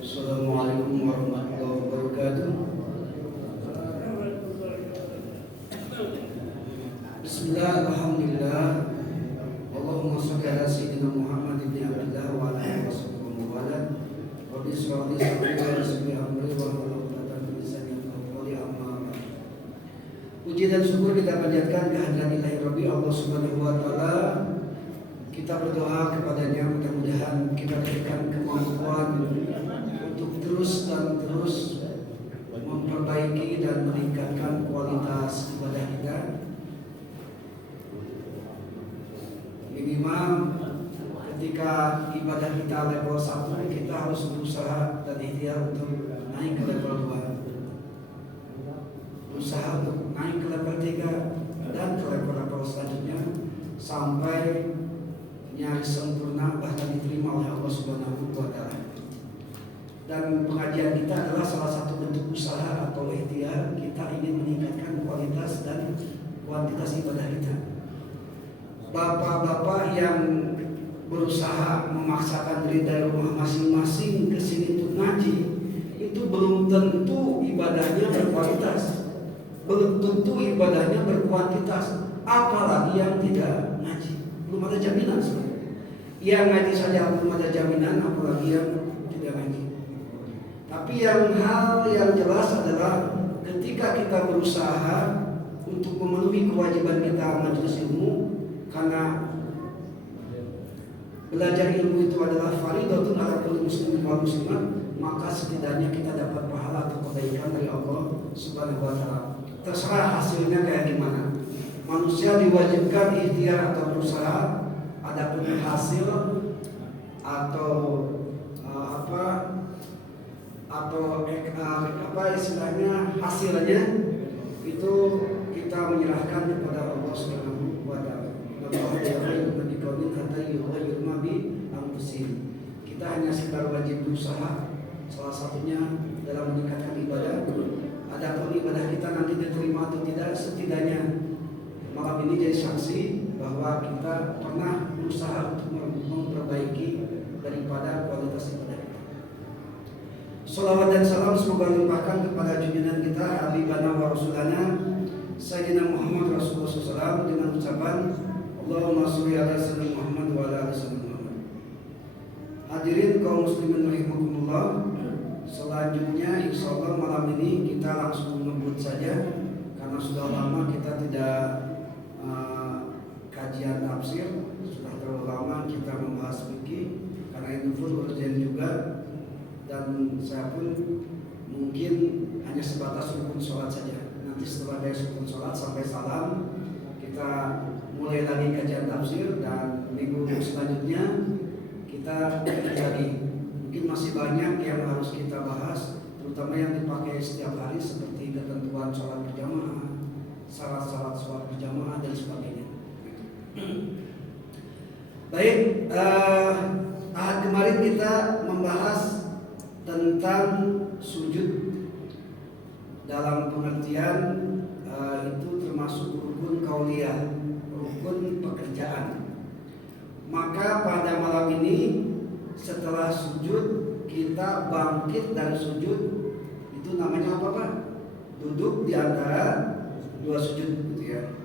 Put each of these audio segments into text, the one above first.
Assalamualaikum warahmatullahi wabarakatuh. Bismillah, alhamdulillah. Allahumma sholli ala sayyidina Muhammad ibn Abdullah wa ala alihi wa wala. Rabbi shrah li sadri wa yassir li amri wa hlul 'uqdatam min lisani yafqahu qawli, amma ba'd. Puji dan syukur kita panjatkan kehadirat Ilahi Rabbi Allah Subhanahu wa taala. Kita berdoa kepadanya mudah-mudahan kita diberikan kemampuan untuk terus memperbaiki dan meningkatkan kualitas ibadah kita. Minimal ketika ibadah kita level 1, kita harus berusaha dan ikhtiar untuk naik ke level 2, berusaha untuk naik ke level 3 dan ke level selanjutnya sampai nyaris sempurna bahkan diterima oleh Allah Subhanahu wa taala. Dan pengajian kita adalah salah satu bentuk usaha atau ikhtiar kita ingin meningkatkan kualitas dan kuantitas ibadah kita. Bapak-bapak yang berusaha memaksakan diri dari rumah masing-masing ke sini untuk ngaji, itu belum tentu ibadahnya berkualitas, belum tentu ibadahnya berkuantitas, apalagi yang tidak ngaji. Belum ada jaminan sebenarnya. Yang ngaji saja belum ada jaminan, apalagi yang tidak ngaji. Tapi hal yang jelas adalah ketika kita berusaha untuk memenuhi kewajiban kita majelis ilmu, karena belajar ilmu itu adalah fardhatun ala kulli muslimin wal muslimat, maka setidaknya kita dapat pahala atau kebaikan dari Allah Subhanahu wa taala. Terserah hasilnya kayak gimana. Manusia diwajibkan ikhtiar atau berusaha, adapun hasil atau istilahnya hasilnya itu kita menyerahkan kepada Allah Subhanahu wa taala. Kita hanya sekedar wajib berusaha, salah satunya dalam meningkatkan ibadah. Adapun ibadah kita nanti diterima atau tidak, setidaknya malam ini jadi saksi bahwa kita pernah berusaha untuk memperbaiki daripada kualitas ibadah kita. Salawat dan salam semoga limpahkan kepada junjungan kita habibana wa rasulana Sayyidina Muhammad Rasulullah SAW dengan ucapan Allahumma sholli ala sayyidina Muhammad wa ala ali sayyidina Muhammad. Hadirin kaum muslimin rahimakumullah. Selanjutnya insyaallah malam ini kita langsung ngebut saja karena sudah lama kita tidak kajian tafsir, sudah terlalu lama kita membahas fikih karena itu pun urgen juga, dan saya pun mungkin hanya sebatas rukun sholat saja. Nanti setelah dari rukun sholat sampai salam kita mulai lagi kajian tafsir, dan minggu selanjutnya kita lagi. Mungkin masih banyak yang harus kita bahas, terutama yang dipakai setiap hari seperti ketentuan sholat berjamaah, syarat-syarat sholat berjamaah dan sebagainya. Baik, ahad kemarin kita membahas tentang sujud dalam pengertian itu termasuk rukun qauliyah, rukun pekerjaan. Maka pada malam ini setelah sujud kita bangkit dari sujud, itu namanya apa Pak? Duduk di antara dua sujud gitu ya.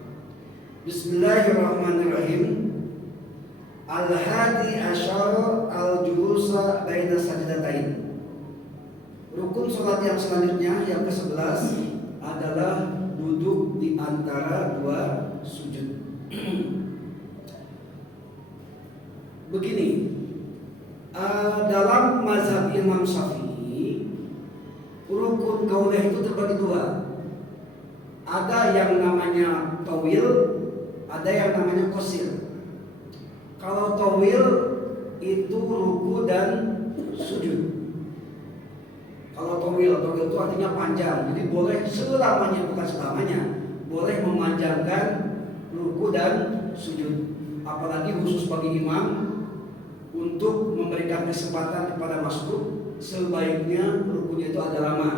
Bismillahirrahmanirrahim. Al-hadi asyara al-julusa baina sajdatain. Rukun salat yang selanjutnya yang ke-11 adalah duduk di antara dua sujud. Begini, dalam mazhab Imam Syafi'i, rukun qauliyah itu terbagi dua. Ada yang namanya tawil, ada yang namanya qasir. Kalau tawil itu ruku dan sujud. Kalau tawil itu artinya panjang, jadi boleh selamanya, bukan selamanya, boleh memanjangkan ruku dan sujud. Apalagi khusus bagi imam untuk memberikan kesempatan kepada masbuk, sebaiknya rukunya itu agak lama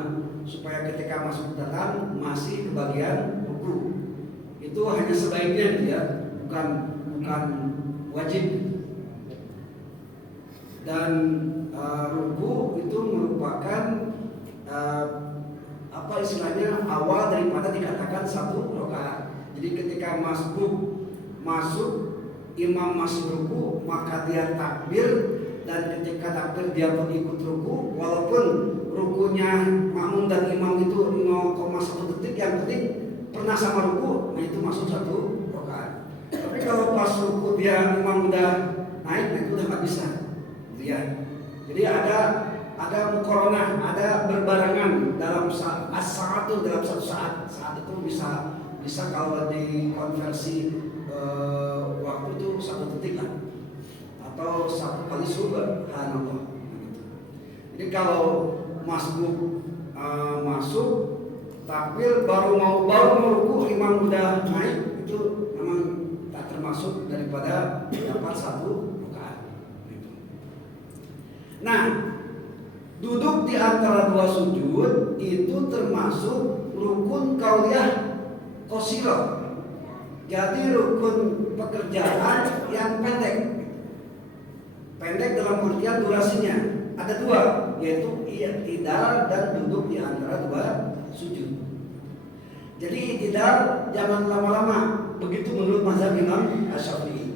supaya ketika masbuk datang masih kebagian ruku. Itu hanya sebaiknya ya, bukan wajib. Dan ruku itu merupakan apa istilahnya awal daripada dikatakan satu rakaat. Jadi ketika masbuk masuk, imam masih ruku, maka dia takbir, dan ketika takbir dia pun ikut ruku, walaupun rukunya makmum dan imam itu 0,1 detik, yang penting pernah sama ruku, nah itu masuk satu rakaat. Tapi kalau pas ruku dia imam udah naik, nah itu udah nggak bisa, gitu ya. Jadi ada mukoronah, ada berbarengan dalam saat dalam satu saat itu bisa kalau dikonversi waktu itu 1 detik lah, atau 1 kali subhanallah. Jadi kalau masbuk masuk takbir baru mau ruku, imam udah naik, itu memang tak termasuk daripada dapat 1 rakaat. Nah, duduk di antara 2 sujud itu termasuk rukun qauliyah qasirah. Jadi rukun pekerjaan yang pendek dalam artian durasinya ada 2, yaitu i'tidal dan duduk di antara 2 sujud. Jadi i'tidal jangan lama-lama, begitu menurut mazhab Imam Asy-Syafi'i.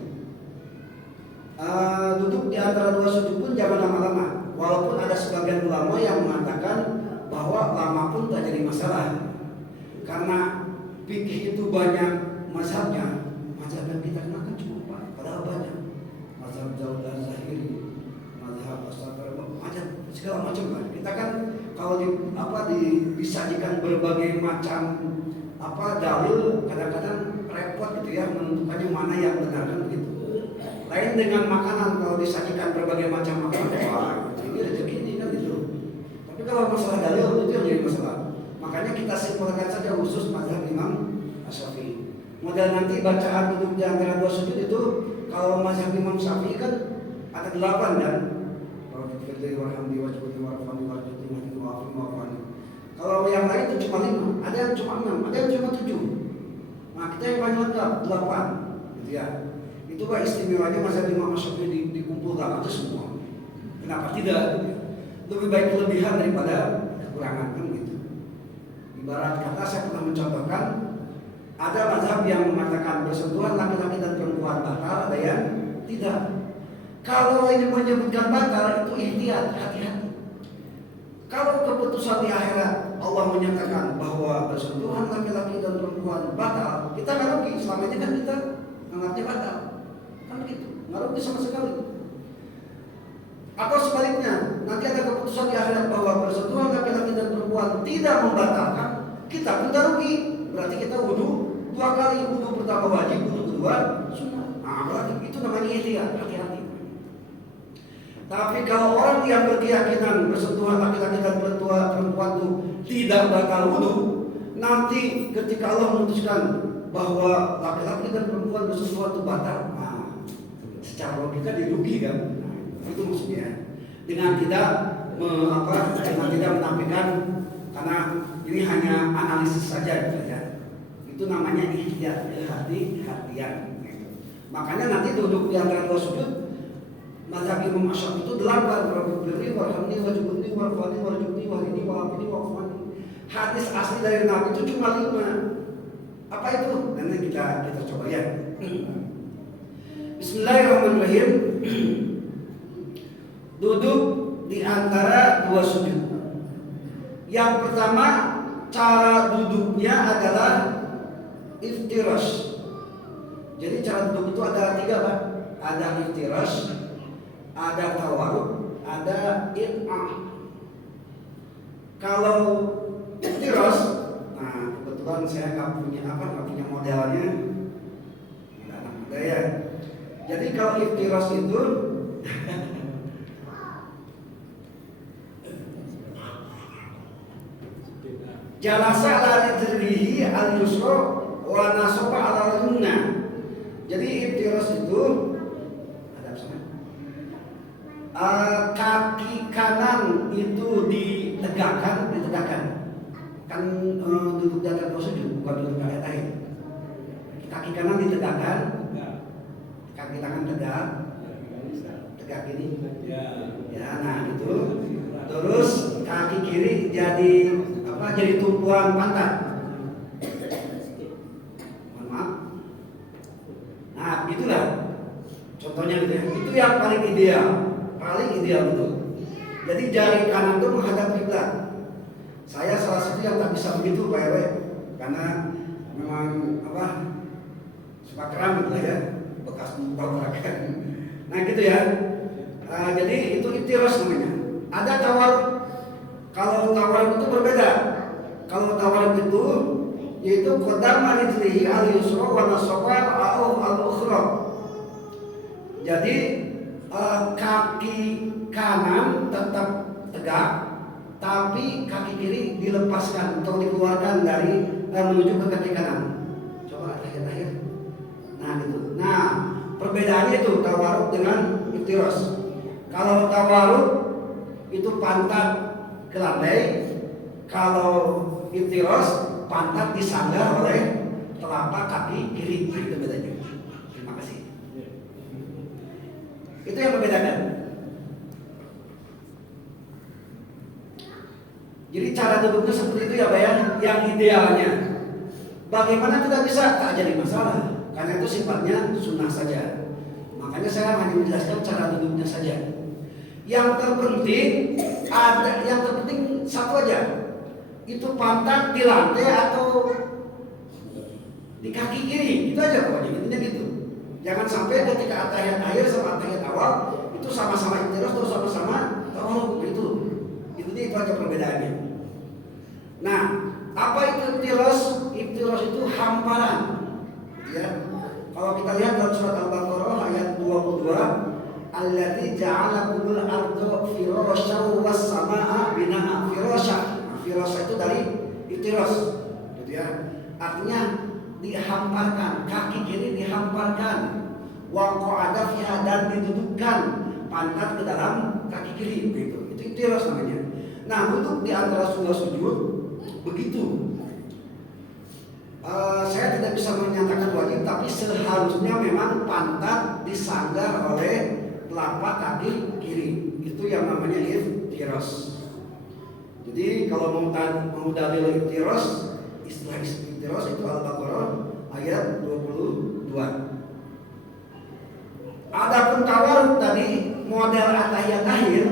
Duduk di antara 2 sujud pun jangan lama-lama, walaupun ada sebagian ulama yang mengatakan bahwa lama pun tak jadi masalah, karena fikih itu banyak mazhabnya. Mazhab yang kita kenalkan cuma 4, padahal banyak. Mazhab Jauzan Zahiri, mazhab Asy'ari, macam segala macam lah. Kita kan kalau disajikan berbagai macam dalil, kadang-kadang repot gitu ya menentukannya mana yang benar kan begitu. Lain dengan makanan, kalau disajikan berbagai macam makanan, ini rezeki ini kan gitu. Tapi kalau masalah dalil itu yang jadi masalah. Makanya kita simpulkan saja khusus mazhab Imam Asy-Syafi'i. Modal nanti bacaan duduk di antara 2 sujud itu kalau mazhab Imam Syafi'i kan ada 8 kan. Kalau yang lain itu cuma 5, ada yang cuma 6, ada yang cuma 7. Nah kita yang paling lengkap 8, gitu ya. Itu kan istimewanya mazhab Imam Syafi'i dikumpulkan aja semua. Kenapa tidak? Lebih baik kelebihan daripada kekurangan kan gitu. Ibarat kata saya pernah mencontohkan, ada mazhab yang mengatakan bersentuhan laki-laki dan perempuan batal, ada yang tidak. Kalau ini menyebutkan batal itu ihtiyat, hati-hati. Kalau keputusan di akhirat Allah menyatakan bahwa bersentuhan laki-laki dan perempuan batal, kita nggak rugi. Selama ini kan kita menganggapnya batal, kan begitu, nggak rugi sama sekali. Atau sebaliknya, nanti ada keputusan di akhirat bahwa bersentuhan laki-laki dan perempuan tidak membatalkan, kita pun tak rugi. Berarti kita wudu 2 kali, wudu pertama wajib, wudu kedua sunnah. Nah, berarti itu namanya ihtiyat, hati-hati. Tapi kalau orang yang berkeyakinan bersentuhan laki-laki dan perempuan itu tidak bakal wudu, nanti ketika Allah memutuskan bahwa laki-laki dan perempuan bersentuhan itu batal, nah, secara logika dirugikan. Nah, itu maksudnya. Dengan tidak menampilkan, karena ini hanya analisis saja gitu ya. Itu namanya ihtiyat, hati-hatian. Makanya nanti duduk di antara 2 sujud, mazhab Imam Asy-Syafi'i itu 8, Rabbirni warhamni wajibni warfani warjubni wahdini wa'afini wa'afani. Hadis asli dari Nabi itu cuma 5. Apa itu? Nanti kita coba ya. Bismillahirrahmanirrahim. Duduk di antara 2 sujud. Yang pertama, cara duduknya adalah iftirash. Jadi cara duduk itu ada 3 Pak. Ada iftirash, ada tawarruk, ada it'ah. Kalau iftirash, nah kebetulan saya nggak punya modelnya, nggak ada ya. Jadi kalau iftirash itu jalasa ala rijlihi al-yusra wa nasaba ala al-yumna. ditegakkan. Kan duduk di atas sujud, bukan duduk di atas. Kaki kanan ditegakkan, kaki tangan tegak gini. Ya, nah itu. Terus kaki kiri jadi Jadi tumpuan pantat. Mohon maaf. Nah, itulah contohnya gitu ya. Itu yang paling ideal betul. Jadi jari kanan itu menghadap kiblat. Saya salah satu yang tak bisa begitu Pak RW, karena memang suka keram gitu ya, bekas tabrakan. Nah gitu ya. Jadi itu iftiras namanya. Ada tawarruk. Kalau tawarruk itu berbeda. Kalau tawarruk itu yaitu qadama rijlihi al-yusra wa nasaba al-ukhra. Jadi kaki kanan tetap tegak, tapi kaki kiri dilepaskan atau dikeluarkan dari menuju ke kaki kanan. Coba akhir-akhir. Nah gitu. Nah perbedaannya itu tawarruk dengan iftiras. Kalau tawarruk itu pantat ke lantai, kalau iftiras pantat disanggar oleh telapak kaki kiri. Itu bedanya. Terima kasih. Itu yang membedakan. Jadi cara duduknya seperti itu ya Pak ya, yang idealnya. Bagaimana tidak bisa? Tak jadi masalah, karena itu sifatnya sunnah saja. Makanya saya hanya menjelaskan cara duduknya saja. Yang terpenting satu aja, itu pantat di lantai atau di kaki kiri, itu aja pokoknya, intinya gitu. Jangan sampai ketika atahiyat akhir sama atahiyat awal itu sama-sama iftiras terus sama-sama tawarruk itu. Itu aja perbedaannya. Nah, apa itu iftiras? Iftiras itu hamparan. Ya. Kalau kita lihat dalam surat Al-Baqarah ayat 22, alladzi ja'ala kumul arda firasyan was samaa binaa. Firasya itu dari iftiras. Gitu ya. Artinya dihamparkan, kaki kiri dihamparkan, wa qa'ada fiha, dan didudukkan pantat ke dalam kaki kiri begitu. Itu iftiras namanya. Nah, duduk di antara sujud begitu. Saya tidak bisa menyatakan wajib, tapi seharusnya memang pantat disanggar oleh telapak kaki kiri. Itu yang namanya iftiras. Jadi kalau mau dalil iftiras, istilah iftiras itu Al-Baqarah ayat 22. Adapun tawarruk tadi model atahiyat akhir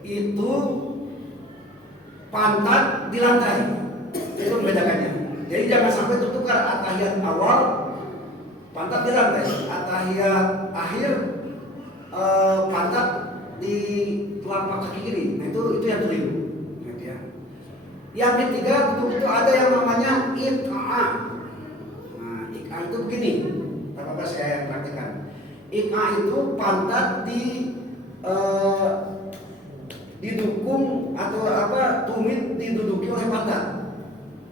itu pantat di lantai. Itu membedakannya. Jadi jangan sampai tertukar atahiyat awal pantat di lantai, atahiyat akhir pantat di telapak kaki kiri. Nah itu yang keliru. Gitu ya. Yang ketiga itu ada yang namanya iq'a. Nah iq'a itu begini. Apa saya praktekkan. Iq'a itu pantat didukung atau tumit diduduki oleh pantat.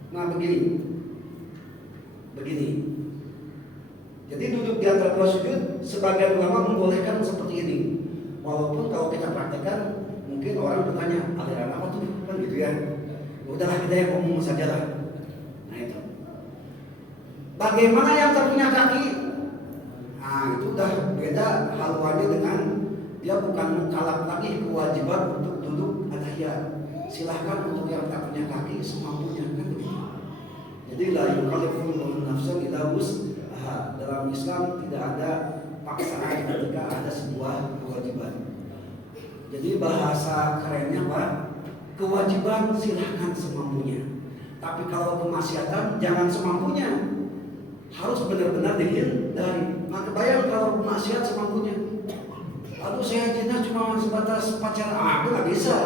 Nah begini. Jadi duduk di antara dua sujud, sebagian ulama membolehkan seperti ini. Walaupun kalau kita praktekkan, mungkin orang bertanya, aliran apa tuh? Kan gitu ya. Udahlah kita yang umum saja lah. Nah itu. Bagaimana yang tak punya kaki? Nah itu udah beda haluannya dengan dia bukan mukallaf lagi kewajiban untuk duduk atahiyat. Silahkan untuk yang tak punya kaki semampunya kan begitu. Jadi la yukallifullahu nafsan illa wus'aha. Dalam Islam tidak ada paksaan ketika ada sebuah kewajiban. Jadi bahasa kerennya Pak, kewajiban silahkan semampunya. Tapi kalau kemaksiatan jangan semampunya. Harus benar-benar dihindari. Nah kebayang kalau maksiat semampunya. Lalu saya zina cuma sebatas pacaran, itu nggak bisa.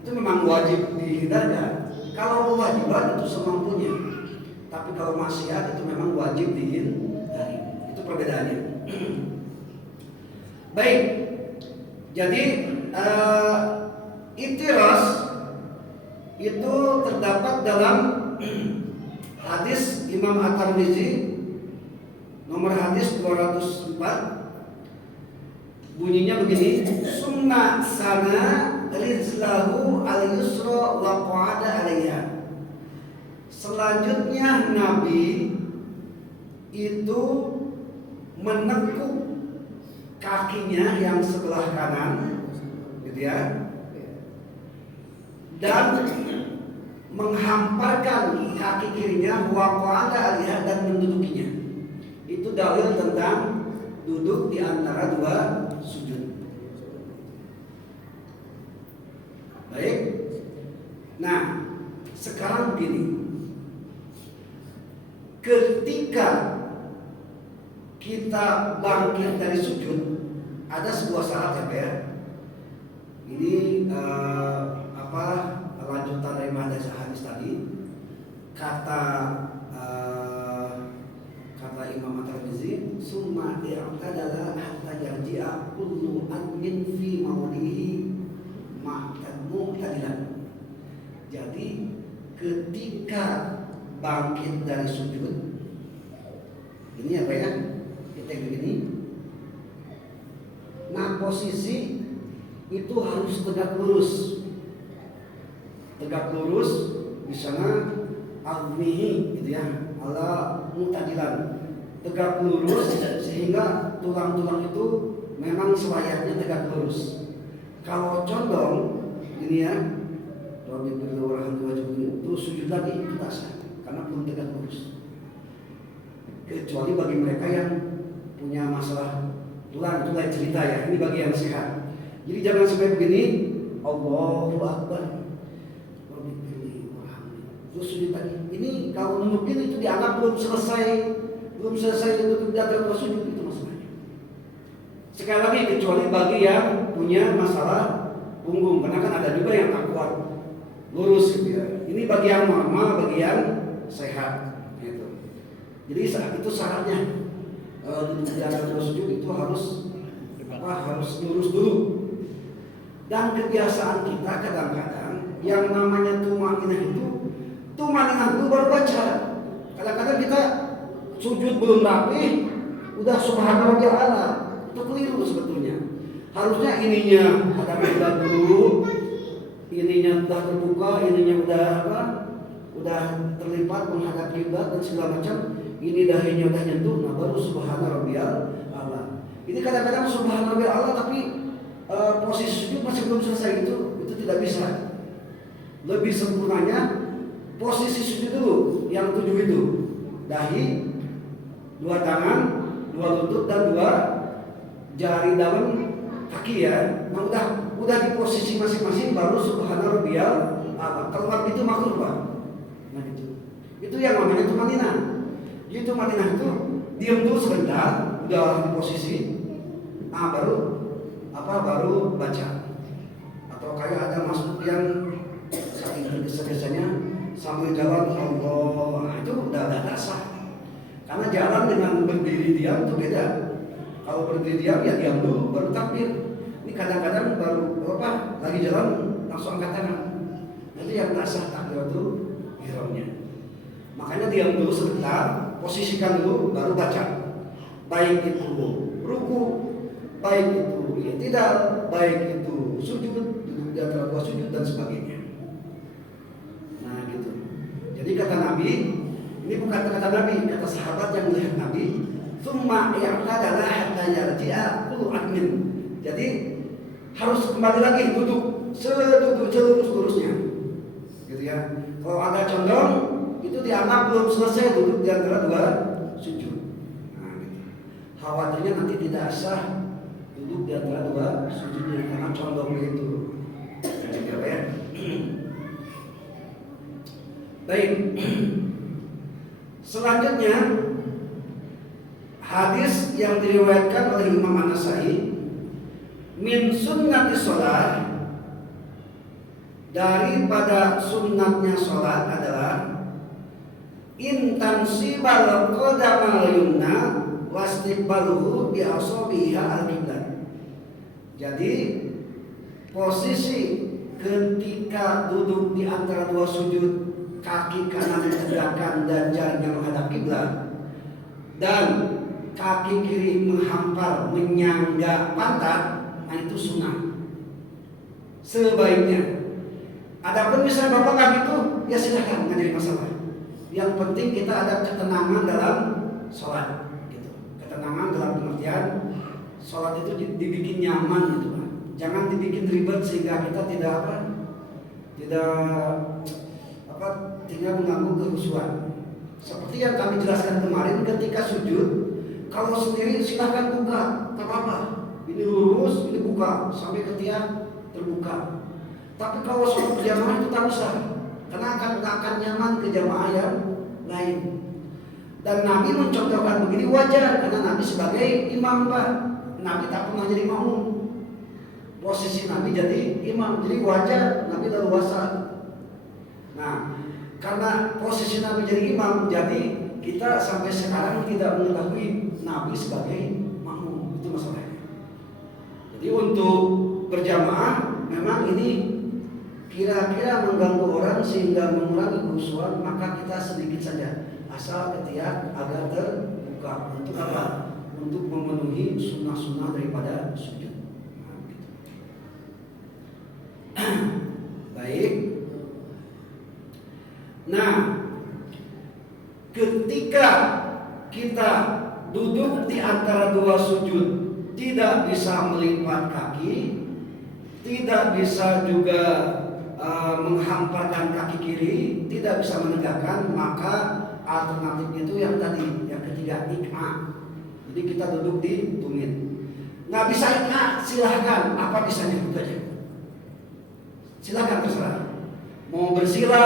Itu memang wajib dihindarkan. Kalau kewajiban itu semampunya. Tapi kalau maksiat itu memang wajib dihindari. Itu perbedaannya. Baik. Jadi iftiras itu terdapat dalam hadis Imam At-Tirmidzi nomor hadis 204. Bunyinya begini, summa sana rizlahu al-yusra wa qa'ada 'alaiha. Selanjutnya Nabi itu menekuk kakinya yang sebelah kanan, gitu ya, dan menghamparkan kaki kirinya wa qa'ada 'alaiha dan mendudukinya. Itu dalil tentang duduk di antara dua sujud. Baik. Nah, sekarang begini. Ketika kita bangkit dari sujud, ada sebuah syarat ya Pak ya. Ini lanjutan dari hadis tadi. Kata Imam At-Tirmidzi, summa i'tadala hatta yarji'a kullu admin fi mawdihi mu'tadilan. Jadi ketika bangkit dari sujud, ini apa ya? Kita begini. Nah, posisi itu harus tegak lurus. Tegak lurus di sana almihi gitu ya, ala mu'tadilan. Tegak lurus sehingga tulang-tulang itu memang selayaknya tegak lurus. Kalau condong ini ya, itu sujud lagi itu tak sah karena belum tegak lurus. Kecuali bagi mereka yang punya masalah tulang, itu lain cerita ya. Ini bagi yang sehat. Jadi jangan sampai begini, Allahu Akbar, terus sujud lagi. Ini kalau mungkin itu dianggap belum selesai untuk datang ke sujud, itu masalahnya. Sekali lagi kecuali bagi yang punya masalah punggung, karena kan ada juga yang tak kuat lurus gitu ya. Ini bagi yang normal, bagi yang sehat gitu. Jadi saat itu syaratnya di antara sujud itu harus lurus dulu. Dan kebiasaan kita kadang-kadang yang namanya tumaninah dulu baru baca. Kadang-kadang kita sujud belum rapi, udah subhanallah ala, itu keliru sebetulnya. Harusnya ininya ada kiblat dulu, ininya udah terbuka, ininya udah terlipat menghadap kiblat dan segala macam. Ini dahinya udah nyentuh, nah baru subhanarabbiyal a'la. Ini kadang-kadang subhanarabbiyal a'la tapi posisi sujud masih belum selesai, itu tidak bisa. Lebih sempurnanya posisi sujud dulu yang 7 itu. Dahi, 2 tangan, 2 lutut dan 2 jari dalam kaki ya. Nah udah di posisi masing-masing baru subhanarabbiyal a'la. Kalau itu makruh Pak. Nah itu yang namanya tumaninah. Jadi tumaninah itu diam dulu sebentar, udah di posisi, nah baru baca. Atau kayak ada masuk yang saking tergesa-gesanya sambil jalan Allah, nah itu udah sah. Karena jalan dengan berdiri diam itu beda. Kalau berdiri diam ya diam dulu baru takbir. Ini kadang-kadang baru lagi jalan langsung angkat tangan. Nanti yang tak sah takbiratul ihramnya. Makanya diam dulu sebentar, posisikan dulu baru baca. Baik itu ruku, baik itu i'tidal, baik itu sujud, duduk di antara 2 sujud dan sebagainya. Nah gitu. Jadi kata Nabi, ini bukan kata Nabi, kata sahabat yang melihat Nabi, summa i'tadala hatta yarji'a kullu admin. Jadi harus kembali lagi duduk selurus-lurusnya. Gitu ya. Kalau agak condong itu dianggap belum selesai duduk di antara 2 sujud. Nah, gitu. Khawatirnya nanti tidak sah duduk di antara 2 sujudnya karena condong begitu. Gitu ya. Baik. Selanjutnya hadis yang diriwayatkan oleh Imam An-Nasa'i, min sunnati sholat, daripada sunnatnya sholat adalah intansibal qadamal yumna wastiqbaluhu bi asabiha al-qiblat. Jadi posisi ketika duduk di antara 2 sujud, kaki kanan ditegakkan dan jarinya menghadap kiblat dan kaki kiri menghampar menyangga pantat, nah itu sunnah. sebaiknya. Adapun misalnya Bapak nggak gitu, ya silakan, nggak jadi masalah. Yang penting kita ada ketenangan dalam sholat, gitu. Ketenangan dalam pengertian sholat itu dibikin nyaman, gitu Pak. Jangan dibikin ribet sehingga kita tidak mengganggu kehusuan. Seperti yang kami jelaskan kemarin, ketika sujud, kalau sendiri silahkan buka, tak apa-apa. Ini lurus, ini buka sampai ketiak terbuka. Tapi kalau sholat berjamaah itu tak bisa, karena akan nyaman ke jamaah yang lain. Dan Nabi mencontohkan begini wajar, karena Nabi sebagai imam Pak. Nabi tak pernah jadi makmum. Posisi Nabi jadi imam, jadi wajar Nabi leluasa. Nah, karena posisi Nabi jadi imam, jadi kita sampai sekarang tidak mengetahui Nabi sebagai makmum. Itu masalahnya. Jadi untuk berjamaah memang ini kira-kira mengganggu orang sehingga mengurangi kehusuan, maka kita sedikit saja, asal ketiak agak terbuka. Untuk apa? Untuk memenuhi sunnah-sunnah daripada sujud. Nah, gitu. Baik. Nah, ketika kita duduk di antara dua sujud, tidak bisa melipat kaki, tidak bisa juga menghamparkan kaki kiri, tidak bisa menegakkan, maka alternatif itu yang tadi, yang ketiga, ikma. Jadi kita duduk di tumit. Nggak bisa ikma, silahkan, apa bisanya itu aja. Silahkan terserah. Mau bersila,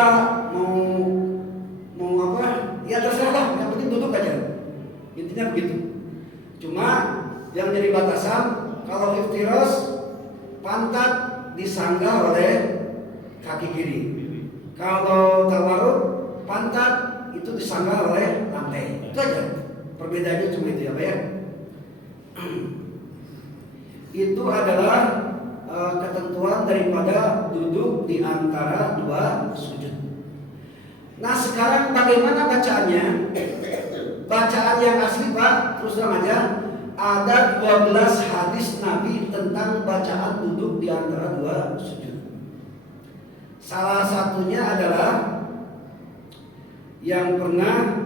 mau apa, ya terserah. Yang penting duduk aja. Intinya begitu. Cuma yang jadi batasan, kalau iftiros, pantat disanggah oleh kaki kiri. Kalau tawarruk, pantat itu disanggah oleh lantai. Itu aja. Perbedaannya cuma itu ya Pak ya. Itu adalah ketentuan daripada duduk di antara dua sujud. Nah sekarang bagaimana bacaannya? Bacaan yang asli Pak, terus terang aja. Ada 12 hadis Nabi tentang bacaan duduk di antara dua sujud. Salah satunya adalah yang pernah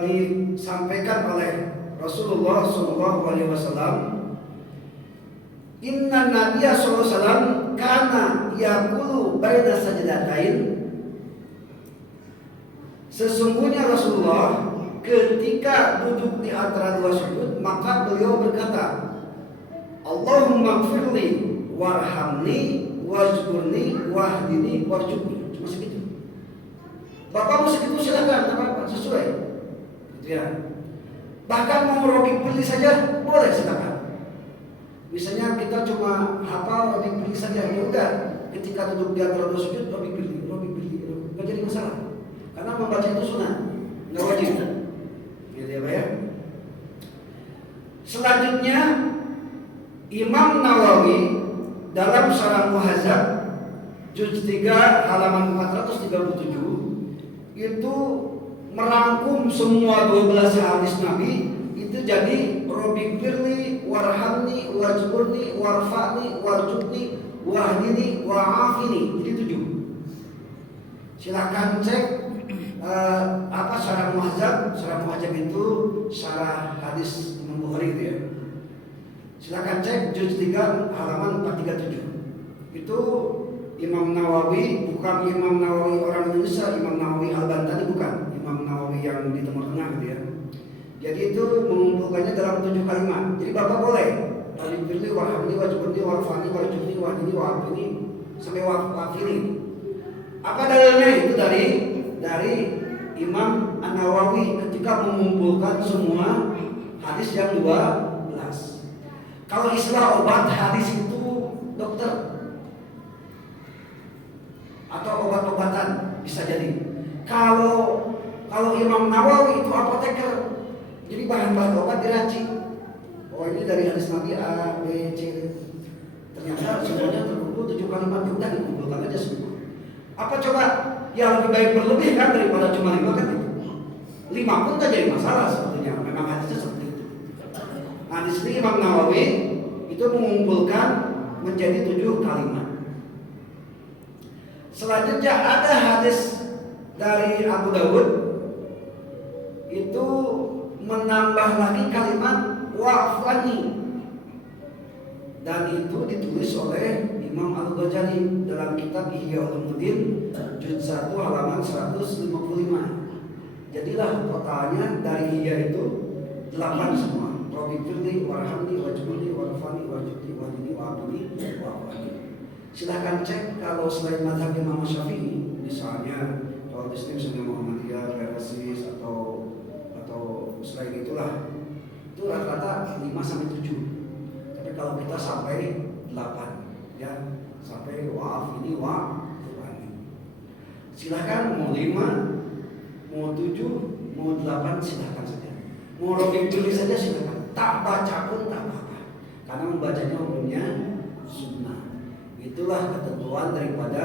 disampaikan oleh Rasulullah SAW. Inna Nabiya SAW kana yaqulu baina sajdatain. Sesungguhnya Rasulullah ketika duduk di antara dua sujud, maka beliau berkata, Allahumma gfirli warhamni wajburni wahdini warjubni. Cuma segitu. Bapak mau segitu silakan, apa-apa, sesuai. Gitu ya. Bahkan mau robik beli saja boleh silakan. Misalnya kita cuma hafal robik beli saja, ya udah. Ketika duduk di antara dua sujud robik beli, nggak jadi masalah. Karena membaca itu sunnah, nggak wajib. Gitu ya Pak ya. Selanjutnya Imam Nawawi dalam Syarah Muhadzab juz 3 halaman 437 itu merangkum semua 12 hadis Nabi itu jadi Robbi firli warhamni wajburni warfa'ni warjubni wahdini wa'afini. Jadi 7. Silakan cek Syarah Muhadzab. Syarah Muhadzab itu syarah hadis Imam Bukhari itu ya. Silakan cek juz 3 halaman 437. Itu Imam Nawawi, bukan Imam Nawawi orang Indonesia, Imam Nawawi Al-Bantani bukan, Imam Nawawi yang di Timur Tengah gitu ya. Jadi itu mengumpulkannya dalam 7 kalimat. Jadi Bapak boleh Rabbi warhamni wajburni warfani warjubni wahdini wa'afini sampai wa'afini. Apa dalilnya? Itu dari Imam An-Nawawi ketika mengumpulkan semua hadis yang 12. Kalau istilah obat hadis itu dokter atau obat-obatan bisa jadi. Kalau Imam Nawawi itu apoteker, jadi bahan-bahan obat diracik. Oh ini dari hadis Nabi A, B, C. Ternyata semuanya terkumpul 7 kalimat, udah dikumpulkan aja semua. Apa coba? Ya lebih baik berlebih kan daripada cuma 5 kan itu. 5 pun tak jadi masalah sebetulnya. Memang hadisnya seperti itu. Nah di sini Imam Nawawi itu mengumpulkan menjadi 7 kalimat. Selanjutnya ada hadis dari Abu Dawud itu menambah lagi kalimat wa'afani, dan itu ditulis oleh Imam Al-Ghazali dalam kitab Ihya Ulumuddin juz 1 halaman 155. Jadilah totalnya dari Ihya itu 8 semua. Rabbi firli warhamni wajburni warfani wajibni wahdini wa'abuni wa'afani. Silahkan cek kalau selain mazhab Imam Syafi'i, misalnya kalau Islam Sunnah Muhammadiyah, Resis atau selain itulah, itu rata-rata 5 sampai 7. Tapi kalau kita sampai 8, ya sampai wa'af ini wa'afani. Silahkan mau 5, mau 7, mau 8 silahkan saja. Mau Robin tulis saja silahkan. Tak baca pun tak apa-apa, karena membacanya umumnya sunnah. Itulah ketentuan daripada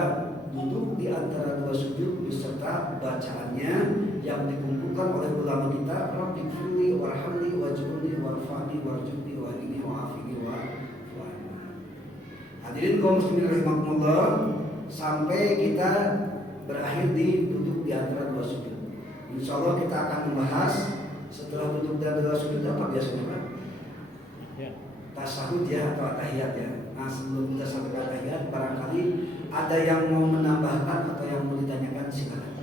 duduk di antara dua sujud beserta bacaannya yang dikumpulkan oleh ulama kita. Rabbi firli warhamni wajburni warfani warjubni wahdini wa'afini wa'afani. Hadirin kaum muslimin rahimakumullah, sampai kita berakhir di duduk di antara dua sujud. Insyaallah kita akan membahas setelah duduk di antara dua sujud apa biasanya, Pak? Tasahud ya, atau tahiyat ya. Nah, sebelum kita sampai ke tahiyat, barangkali ada yang mau menambahkan atau yang mau ditanyakan, silakan.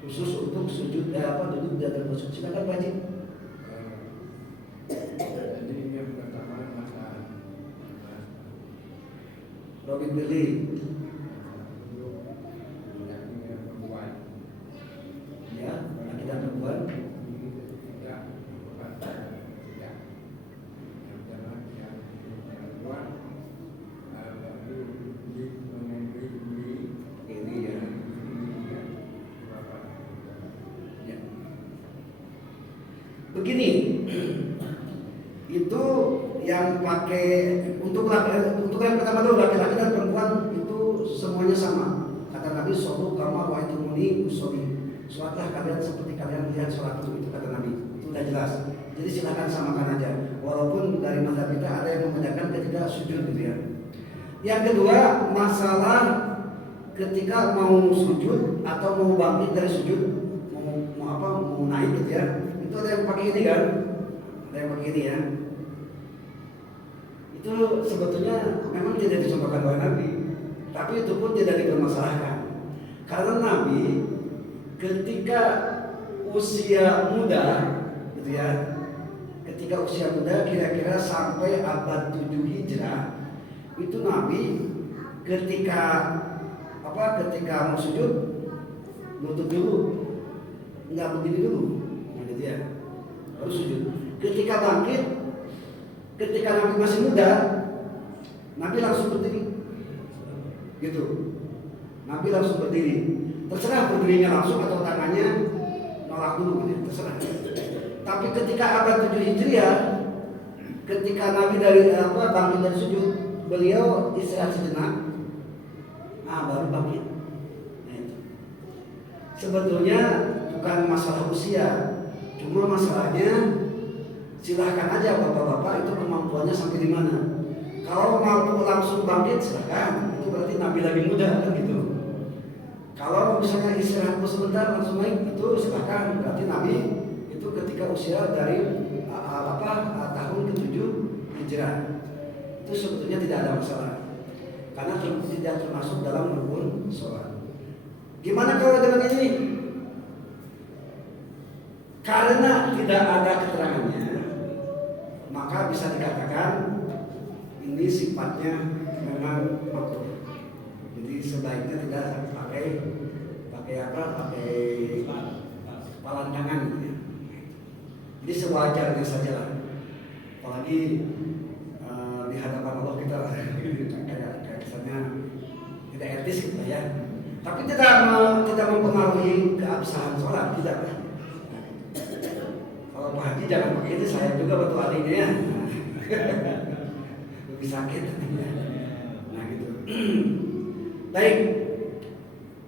Khusus untuk sujud duduk di antara dua sujud, silakan Pak Haji. Jadi yang pertama masalah Robin Billy. Ya, laki dan perempuan. Begini, itu yang pakai untuk yang pertama dulu, laki-laki dan perempuan itu semuanya sama. Kata Nabi, "Shollu kama ra'aitumuni usolli." Sholatlah kalian seperti kalian melihat sholatku, itu kata Nabi. Itu sudah jelas. Jadi silakan samakan aja. Walaupun dari mazhab kita ada yang membedakan ketika sujud gitu ya. Yang kedua, masalah ketika mau sujud atau mau bangkit dari sujud, mau naik gitu ya. Itu ada yang pakai ini kan? Ada yang pakai ini ya. Itu sebetulnya memang tidak dicontohkan oleh Nabi, tapi itu pun tidak dipermasalahkan. Karena Nabi ketika usia muda, gitu ya, ketika usia muda kira-kira sampai abad 7 Hijrah, itu Nabi ketika mau sujud lutut dulu, nggak begini dulu, gitu ya, harus sujud. Ketika bangkit, ketika Nabi masih muda, Nabi langsung berdiri, gitu. Nabi langsung berdiri. Terserah berdirinya langsung atau tangannya nolak dulu, gitu. Terserah. Tapi ketika abad 7 Hijriah, ketika Nabi bangkit dari sujud, beliau istirahat sejenak, baru bangkit. Nah, itu. Sebetulnya bukan masalah usia, cuma masalahnya silahkan aja bapak-bapak itu kemampuannya sampai di mana. Kalau mampu langsung bangkit silahkan, itu berarti Nabi lagi muda kan gitu. Kalau misalnya istirahat sebentar langsung naik, itu silahkan, berarti Nabi itu ketika usia dari tahun ke-7 Hijrah. Itu sebetulnya tidak ada masalah, karena tidak termasuk dalam rukun sholat. Gimana kalau dengan ini? Karena tidak ada keterangannya, maka bisa dikatakan ini sifatnya memang makruh. Jadi sebaiknya tidak pakai palan tangan gitu ya. Jadi sewajarnya saja lah. Apalagi di hadapan Allah kita kayak misalnya tidak etis gitu ya. Tapi tidak mempengaruhi keabsahan sholat, tidak. Kalau Pak Haji jangan pakai itu, saya juga betul adiknya ya. Lebih sakit. Nah gitu. Baik.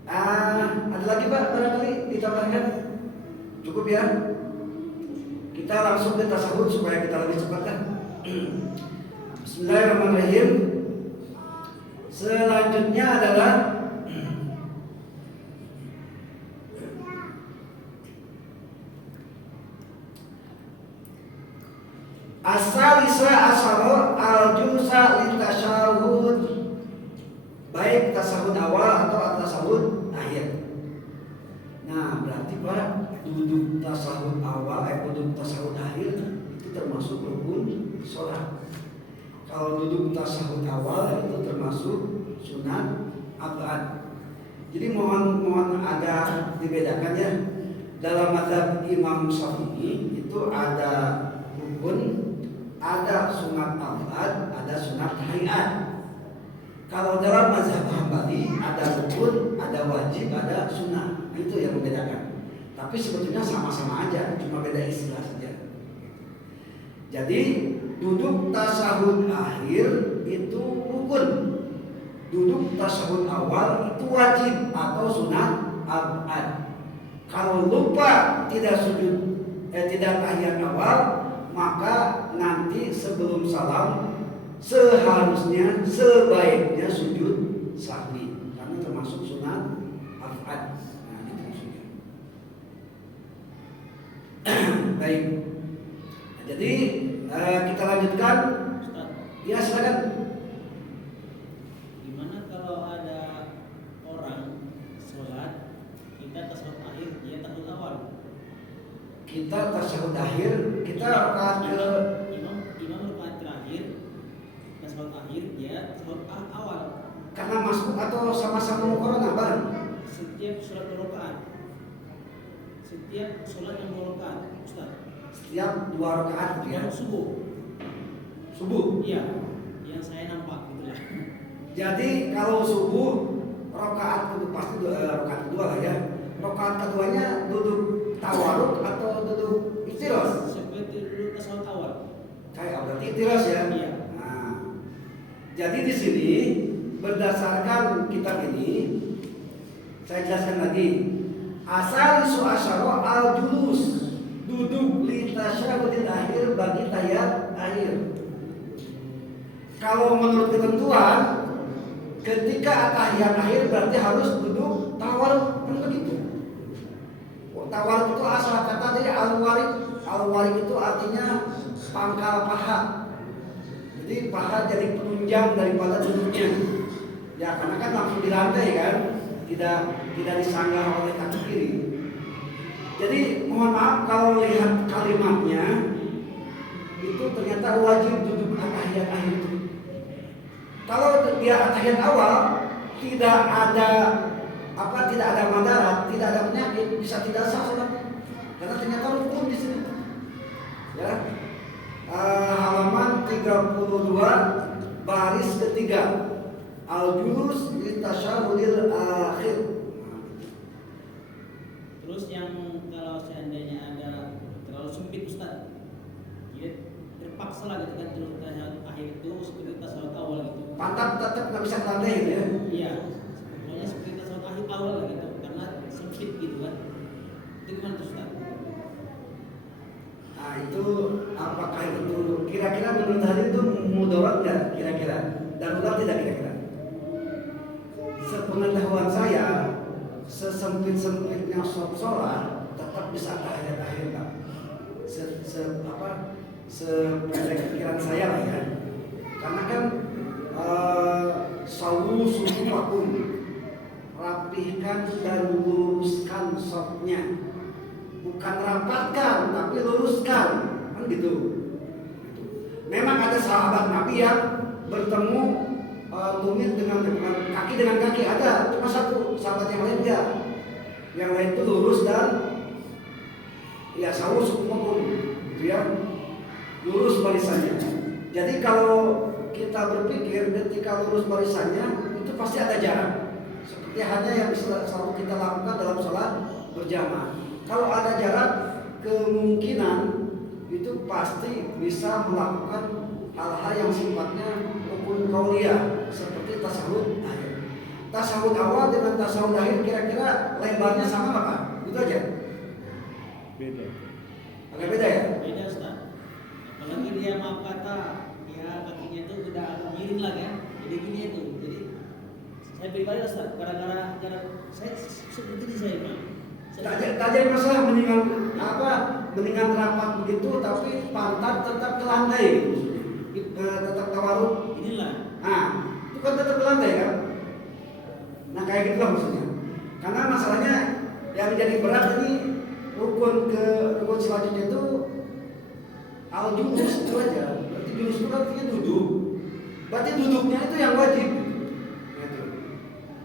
Ada lagi Pak barangkali ditambahkan? Cukup ya. Kita langsung ke tasawuf supaya kita lebih cepat kan. Bismillahirrahmanirrahim. Selanjutnya adalah As-salisa asyara al-julsa litasyahud, baik tasahud awal atau tasahud akhir. Nah, berarti Pak, duduk tasahud awal, duduk tasahud akhir itu termasuk rukun sholat. Kalau duduk tasahud awal itu termasuk sunat abad. Jadi mohon ada dibedakan ya. Dalam mazhab Imam Syafi'i itu ada rukun, ada sunat abad, ada sunat hayat. Kalau dalam mazhab Hambali ada rukun, ada wajib, ada sunnah. Itu yang membedakan. Tapi sebetulnya sama-sama aja, cuma beda istilah saja. Jadi duduk tasahud akhir itu rukun, duduk tasahud awal itu wajib atau sunat abad. Kalau lupa tidak sujud, tidak tahiyat awal, maka nanti sebelum salam seharusnya sebaiknya sujud sahwi karena termasuk sunat af'ad. Nah, itu maksudnya. Baik. Nah, jadi kita lanjutkan. Ustaz, Ya silakan. gimana kalau ada orang sholat kita tasawuf akhir dia tasawuf awal? Kita tasyahud akhir, kita rakaat ke imam rakaat terakhir tasawuf akhir dia tasawuf awal. karena masuk atau sama-sama muqaranah bareng. Setiap sholat rakaat, setiap sholat yang rakaat, Ustaz. Setiap 2 rakaat gitu ya. Yang subuh. Subuh. Iya, yang saya nampak gitulah. Jadi kalau subuh rakaat kedua pasti rakaat kedua lah ya. Rakaat keduanya duduk tawaruk atau duduk iftiras? Seperti dulu tasawuf awal. Kayak berarti iftiras ya. Iya. Nah, jadi di sini berdasarkan kitab ini saya jelaskan lagi. Asal isu asyara al-julus, duduk li tasyahudil akhir bagi tahiyat akhir. Kalau menurut ketentuan ketika tahiyat akhir berarti harus duduk tawaruk, kan begitu. Tawaruk itu asal kata dari al-warik. Al-warik itu artinya pangkal paha. Jadi paha jadi penunjang daripada duduknya. Ya karena kan langsung di lantai kan, tidak disanggah oleh kaki kiri. Jadi mohon maaf kalau lihat kalimatnya itu ternyata wajib duduk tahiyat akhir itu. Kalau dia tahiyat awal tidak ada madarat, tidak ada penyakit, bisa tidak sah salatnya. Karena ternyata rukun di sini. Ya. Halaman 32 baris ketiga. Al-julus li tasyahudil akhir. Terus yang kalau seandainya ada terlalu sempit Ustaz, dia terpaksa lah gitu kan terus akhir itu seperti tasawuf awal gitu. Pantat tetap nggak bisa ke lantai gitu ya. Iya, pokoknya seperti tasawuf akhir awal lah gitu, karena sempit gitu kan. Itu gimana tuh Ustaz? Nah itu apakah itu kira-kira menurut hadis itu mudarat nggak kira-kira? Darurat tidak kira-kira? Sepengetahuan saya, sesempit-sempitnya sholat tetap bisa tahiyat akhir Pak. Sependek pikiran saya lah ya. Karena kan sawu sufufakum, rapihkan dan luruskan shofnya. Bukan rapatkan tapi luruskan, kan gitu. Memang ada sahabat Nabi yang bertemu tumit dengan kaki dengan kaki, ada cuma satu sahabat yang lain enggak. Yang lain itu lurus dan ya sawu sufufakum gitu ya. Lurus barisannya. Jadi kalau kita berpikir ketika lurus barisannya itu pasti ada jarak. Seperti hanya yang selalu kita lakukan dalam sholat berjamaah. Kalau ada jarak, kemungkinan itu pasti bisa melakukan hal-hal yang sifatnya rukun qauliyah seperti tasawuf akhir. Tasawuf awal dengan tasawuf akhir kira-kira lebarnya sama nggak Pak? Gitu aja. Beda. Agak beda ya? Beda Ustaz. Apalagi dia maaf kata, ya kakinya itu udah agak miring lah kan. Jadi gini itu. Jadi Saya pribadi Ustaz, gara-gara saya seperti ini saya Imam. Tak jadi masalah mendingan rapat begitu tapi pantat tetap ke lantai gitu. Tetap tawaruk. Inilah. Nah, itu kan tetap ke lantai kan? Nah kayak gitu lah maksudnya. Karena masalahnya yang jadi berat ini rukun selanjutnya itu al-julus itu aja. Berarti julus itu artinya duduk. Berarti duduknya itu yang wajib. Gitu.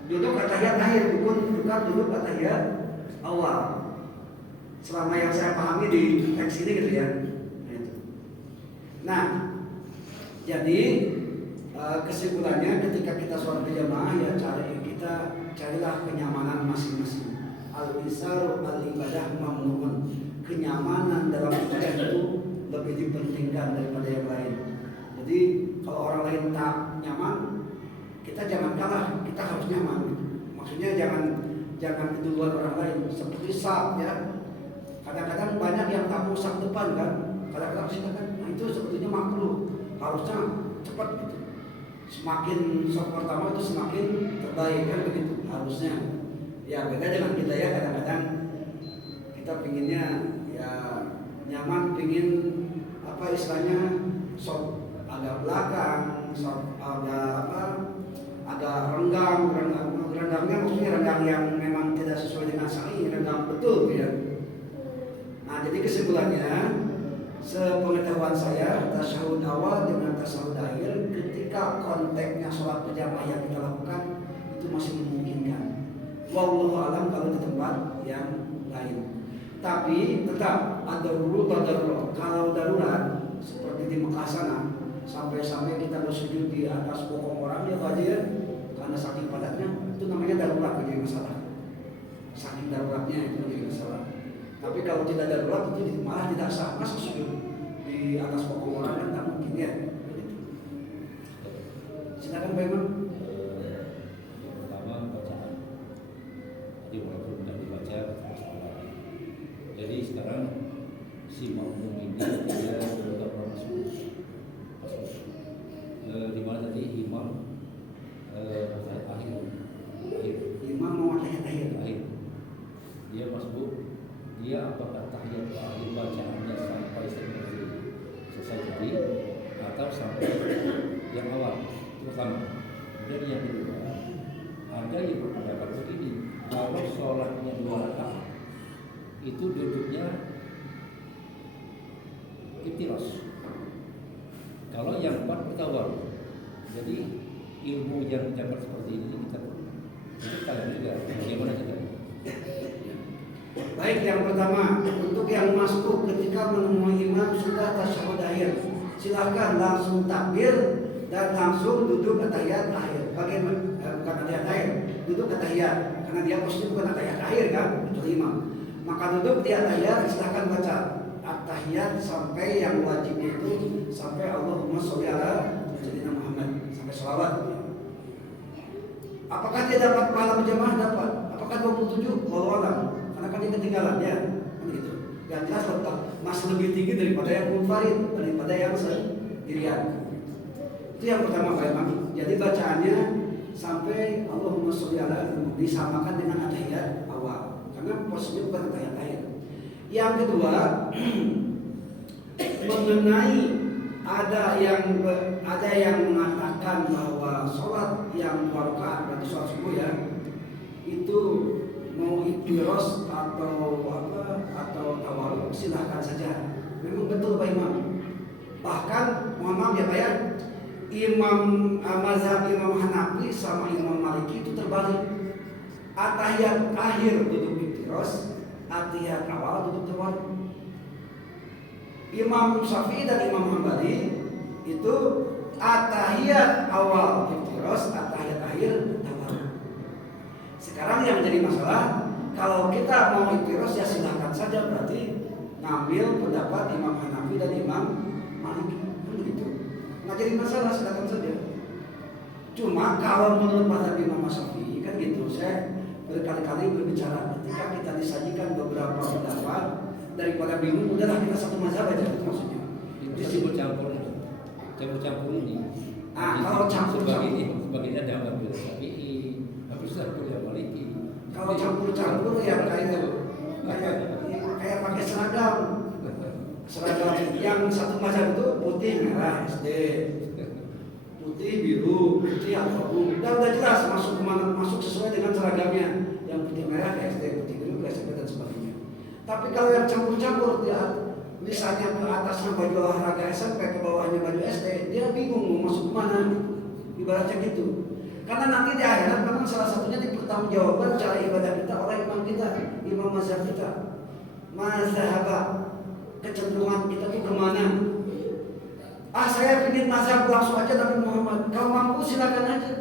Duduk atahiyat akhir, bukan duduk atahiyat awal. Selama yang saya pahami di teks ini gitu ya. Nah, jadi kesimpulannya ketika kita sholat berjamaah ya carilah kenyamanan masing-masing. Al-isaru al-ibadah mamnuun. Kenyamanan dalam ibadah itu lebih dipentingkan daripada yang lain. Jadi kalau orang lain tak nyaman, kita jangan kalah, kita harus nyaman. Maksudnya jangan keduluan orang lain. Seperti saf ya. Kadang-kadang banyak yang tak mau saf depan kan. Kadang-kadang silakan. Nah itu sebetulnya makruh. Harusnya cepat gitu. Semakin saf pertama itu semakin terbaik kan begitu harusnya. Ya beda dengan kita ya, kadang-kadang kita pinginnya ya nyaman, pingin apa istilahnya saf agak belakang, saf agak renggangnya maksudnya renggang yang memang tidak sesuai dengan syar'i, renggang betul ya. Nah jadi kesimpulannya sepengetahuan saya tasyahud awal dengan tasyahud akhir ketika konteksnya sholat berjamaah yang kita lakukan itu masih memungkinkan. Wallahu alam kalau di tempat yang lain. Tapi tetap ada darurat. Kalau darurat seperti di Mekah sana sampai kita bersujud di atas pokok orang ya wajib karena saking padatnya itu namanya darurat menjadi masalah. Saking daruratnya itu menjadi masalah. Tapi kalau tidak darurat itu malah tidak sah. Masa sujud di atas pokok orang kan tak mungkin ya. Silakan Pak Imam. Yang pertama bacaan. Jadi walaupun tidak dibaca terus ulang. Jadi sekarang si makmum ini dia sudah pernah masuk. Di mana tadi imam akhir. Imam mau tahiyat akhir. Dia masuk. Dia apakah tahiyat akhir bacaannya sampai selesai tadi atau sampai yang awal itu pertama. Dan yang kedua ada yang berpendapat begini, kalau sholatnya 2 rakaat itu duduknya iftiras. Kalau yang 4 bertawar. Jadi ilmu yang dapat seperti ini kita itu kalian juga bagaimana kita? Baik, yang pertama untuk yang masuk ketika menemui imam sudah tasyahud akhir, silahkan langsung takbir dan langsung duduk atahiyat akhir. Bagaimana? Bukan atahiyat akhir, duduk atahiyat karena dia posisinya bukan atahiyat akhir kan, kecuali imam. Maka duduk di atahiyat silahkan baca atahiyat sampai yang wajibnya itu sampai Allahumma sholli ala sayyidina Muhammad sampai sholawat. Apakah dia dapat pahala berjamaah? Dapat. Apakah 27? Wallahu a'lam. Karena kan dia ketinggalan ya, kan gitu. Yang jelas tetap masih lebih tinggi daripada yang munfarid, daripada yang sendirian. Itu yang pertama Pak Imam. Jadi bacaannya sampai Allahumma sholli ala disamakan dengan atahiyat awal, karena posisinya bukan atahiyat akhir. Yang kedua mengenai ada yang mengatakan bahwa sholat yang 2 rakaat berarti sholat subuh ya itu mau iftiros atau tawarruk silahkan saja. Memang betul Pak Imam. Bahkan mohon maaf ya Pak ya, mazhab Imam Hanafi sama Imam Maliki itu terbalik. Atahiyat akhir duduk iftiros, atahiyat awal duduk tawarruk. Imam Syafi'i dan Imam Hambali itu atahiyat awal iftiros, atahiyat akhir tawarruk. Sekarang yang jadi masalah, kalau kita mau iftiros ya silahkan saja, berarti ngambil pendapat Imam Hanafi dan Imam Maliki, kan begitu. Nggak jadi masalah, silahkan saja. Cuma kalau menurut mazhab Imam Syafi'i kan gitu, saya berkali-kali berbicara ketika kita disajikan beberapa pendapat daripada bingung, udahlah kita satu mazhab aja, itu maksudnya. Itu campur ini. Kalau campur sebagiannya dianggap Syafi'i, Ustaz kuliah Maliki. Kalau campur-campur ya kayak pakai seragam yang satu mazhab itu putih merah SD, putih biru, putih abu, udah jelas masuk sesuai dengan seragamnya. Yang putih merah ke SD, putih biru ke SMP dan sebagainya. Tapi kalau yang campur-campur dia misalnya ke atasnya baju olahraga SMP, ke bawahnya baju SD, dia bingung mau masuk kemana, ibaratnya gitu. Karena nanti di akhirat memang salah satunya dipertanggungjawabkan cara ibadah kita oleh imam kita, imam mazhab kita. Mazhab kecenderungan kita itu kemana? Saya ingin mazhab langsung aja Nabi Muhammad. Kalau mampu silakan aja.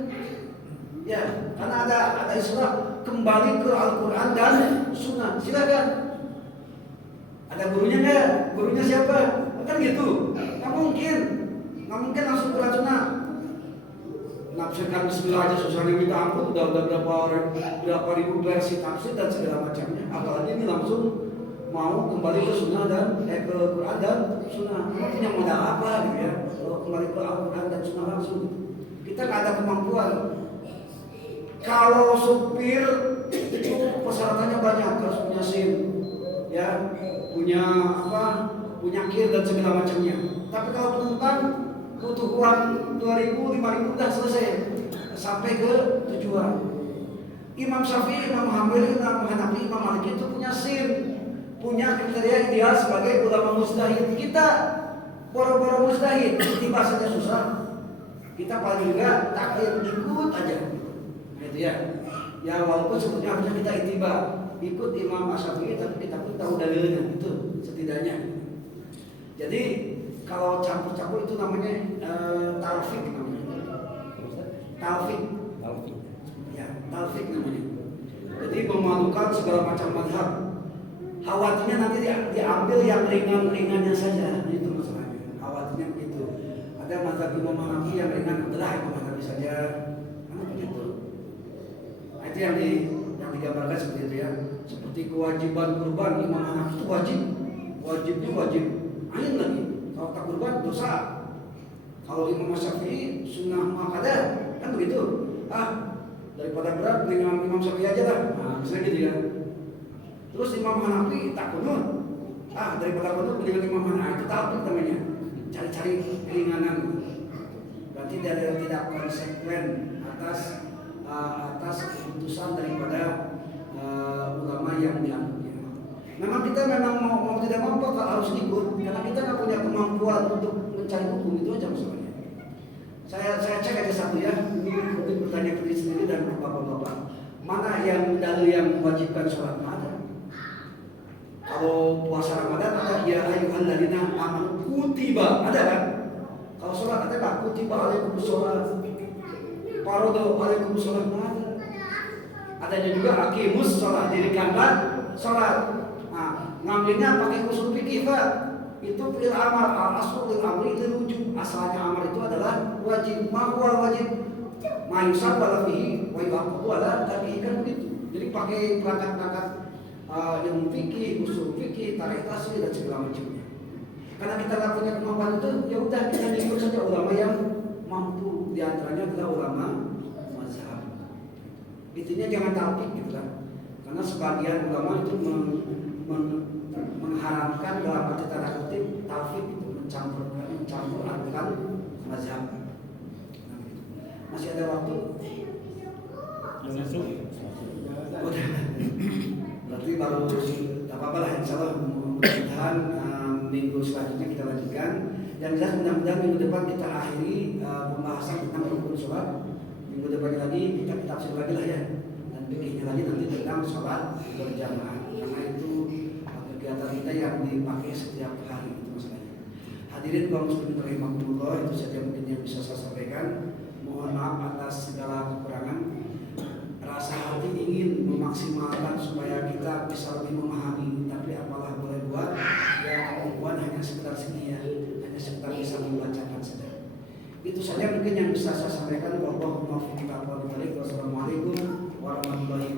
Ya, karena ada istilah kembali ke Al-Quran dan Sunnah. Silakan. Ada gurunya nggak? Gurunya siapa? Kan gitu. Nggak mungkin langsung Quran Sunnah. Nafsirkan Bismillah aja susah minta ampun, udah berapa ribu versi tafsir dan segala macamnya. Apalagi ini langsung mau kembali ke Sunnah dan ke Quran dan Sunnah. Kita punya modal apa gitu ya? Kalau kembali ke Al-Quran dan Sunnah langsung, kita nggak ada kemampuan. Kalau supir itu persyaratannya banyak, harus punya SIM, ya, punya kir dan segala macamnya. Tapi kalau penumpang butuh uang 2.000, 5.000 udah selesai sampai ke tujuan. Imam Syafi'i, Imam Hambali, Imam Hanafi, Imam Maliki itu punya SIM, punya kriteria ideal sebagai ulama mujtahid. Kita boro-boro mujtahid, tiba saja susah. Kita paling juga takdir ikut aja, gitu ya. Ya walaupun sebetulnya harusnya kita itiba, ikut Imam Syafi'i, tapi kita pun tahu dalilnya itu setidaknya. Jadi kalau campur-campur itu namanya talfik namanya. Talfik. Ya, talfik namanya. Jadi memadukan segala macam mazhab. Khawatirnya nanti diambil yang ringan-ringannya saja. Itu masalahnya. Khawatirnya begitu. Ada mazhab Imam Hanafi yang ringan, adalah Imam Hanafi saja. Karena begitu. Nah, itu yang digambarkan seperti itu ya. Seperti kewajiban kurban Imam Hanafi itu wajibnya wajib ain lagi. Kalau tak kurban dosa. Kalau Imam Syafi'i sunnah muakkadah, kan begitu. Daripada berat dengan Imam Syafi'i aja lah. Nah, misalnya gitu ya. Terus Imam Hanafi tak kunut. Daripada kunut dengan Imam Hanafi itu talfik namanya. Cari-cari keringanan. Berarti dia tidak konsekuen atas keputusan daripada ulama yang dianggapnya. Memang kita mau tidak mampu harus ikut karena kita nggak punya kemampuan untuk mencari hukum, itu aja masalahnya. Saya cek aja satu ya, ini mungkin bertanya ke diri sendiri dan ke bapak-bapak, mana yang dalil yang mewajibkan sholat ada? Kalau puasa Ramadan ada ya ayyuhalladzina amanu kutiba, ada kan? Kalau sholat ada kan kutiba alaikumus sholat, faradu alaikumus sholat, ada. Adanya juga aqimus sholat, dirikanlah sholat. Ngambilnya pakai usul fikih Pak. Itu fil amal al-aslu lil amri lil wujub. Asalnya amal itu adalah wajib. Ma huwa wajib? Ma yusab wala fihi wa yaqdu ala tabi'i, kan begitu. Jadi pakai perangkat-perangkat ilmu fikih, usul fikih, tarik tasrih dan segala macamnya. Karena kita nggak punya kemampuan itu, ya udah kita ikut saja ulama yang mampu. Di antaranya adalah ulama mazhab. Intinya jangan talfik gitu kan. Karena sebagian ulama itu mengharamkan dalam arti tanda kutip talfik, itu mencampur adukan mazhab. Masih ada waktu? Berarti baru tak apa-apa lah, insyaallah mudah-mudahan minggu selanjutnya kita lanjutkan. Dan jelas mudah-mudahan minggu depan kita akhiri pembahasan tentang rukun sholat. Minggu depan lagi kita tafsir lagi lah ya. Dan pikirnya lagi nanti tentang sholat berjamaah. Karena itu kegiatan kita yang dipakai setiap hari, itu masalahnya. Hadirin kaum muslimin rahimakumullah, itu saja mungkin yang bisa saya sampaikan. Mohon maaf atas segala kekurangan. Rasa hati ingin memaksimalkan supaya kita bisa lebih memahami, tapi apalah boleh buat. Ya kemampuan hanya sekedar segini ya, hanya sekedar bisa membacakan saja. Itu saja mungkin yang bisa saya sampaikan. Wassalamualaikum warahmatullahi wabarakatuh.